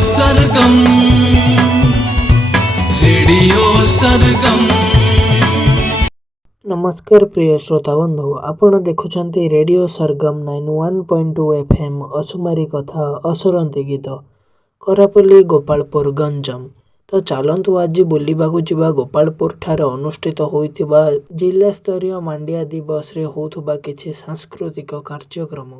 सरगम radio सरगम। नमस्कार प्रिय श्रोता बंधु, आपण देखुछंती रेडियो सरगम 91.2 FM असुमारी कथा असरंती गीत करापल्ली गोपालपुर गंजम। तो चलतु आज बुलिबाकू जिबा गोपालपुर ठारे अनुष्ठित होइतिबा जिला स्तरीय मांडिया दिवस रे होथुबा किछि सांस्कृतिक कार्यक्रम।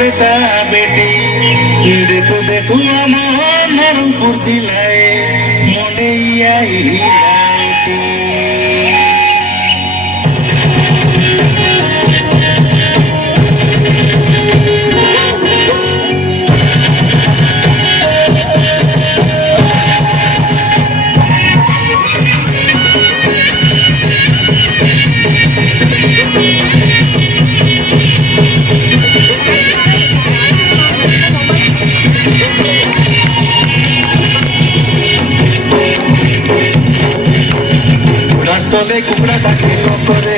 बेटा बेटी देखो देखो আমার নরমপুর জেলায় মনে আইলাইটি। तले कुकड़ा ताके करे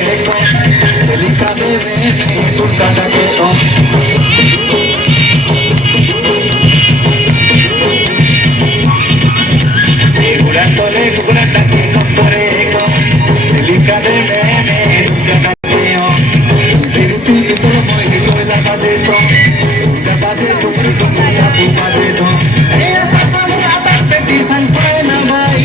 लिखा देवे कुर्ता ताके कुकड़ा तले कुकड़ा ताके करे लिखा देवे कुर्ता ताके तेरी तेरी तो मोई कोयला बाजे तो उनका बाजे टुकड़ी टुकड़ी आती बाजे तो ए सासा मुआता बेटी संसार ना भाई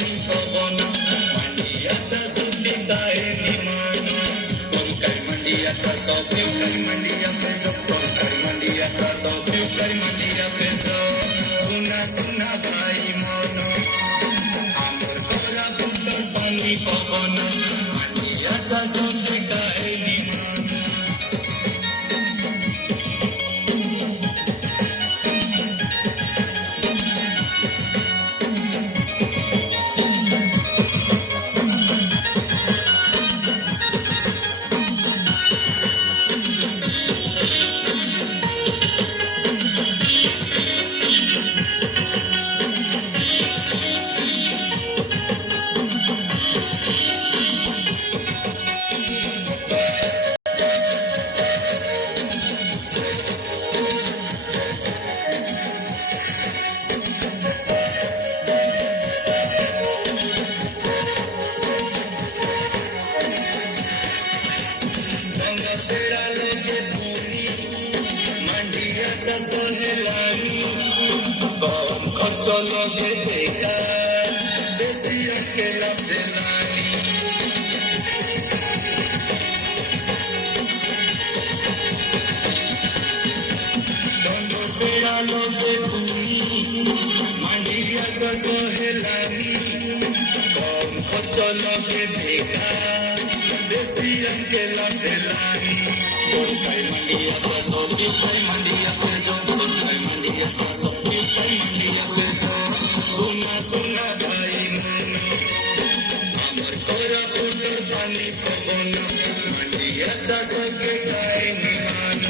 पानी पवन मंडियाचा सुट्टी काय निमान कर मंडियाचा सौप्यू कर मंडिया पे जो कर मंडियाचा सौप्यू कर मंडिया पे जो सुना सुना भाई मन आमर करा पुतर पानी पवन मंडियाचा सुट्टी काय निमान चलो के देखा देसी अकेला दिलानी दोनों पेड़ा लोगे भूमि मंडिया का सोहेलानी कौन को चलो के देखा देसी अकेला दिलानी बोल कई मंडिया का सोती कई मंडिया पे जो बोल कई मंडिया का सोती कई मंडिया पे सुना सुना भाई मन आमर कोरा पुटर पानी पवन मंडियाचा सगळे काय निमान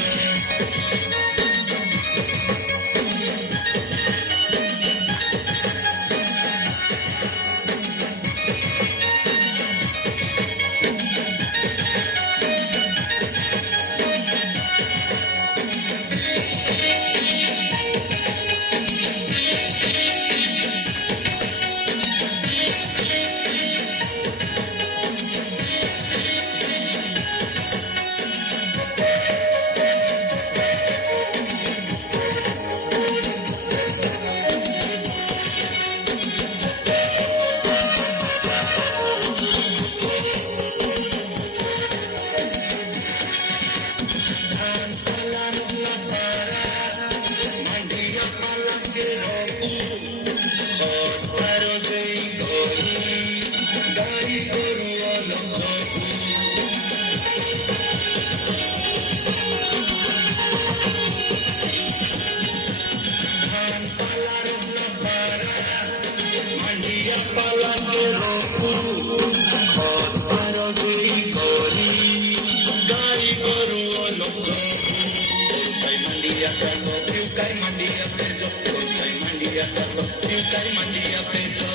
Kai mandiya pe jo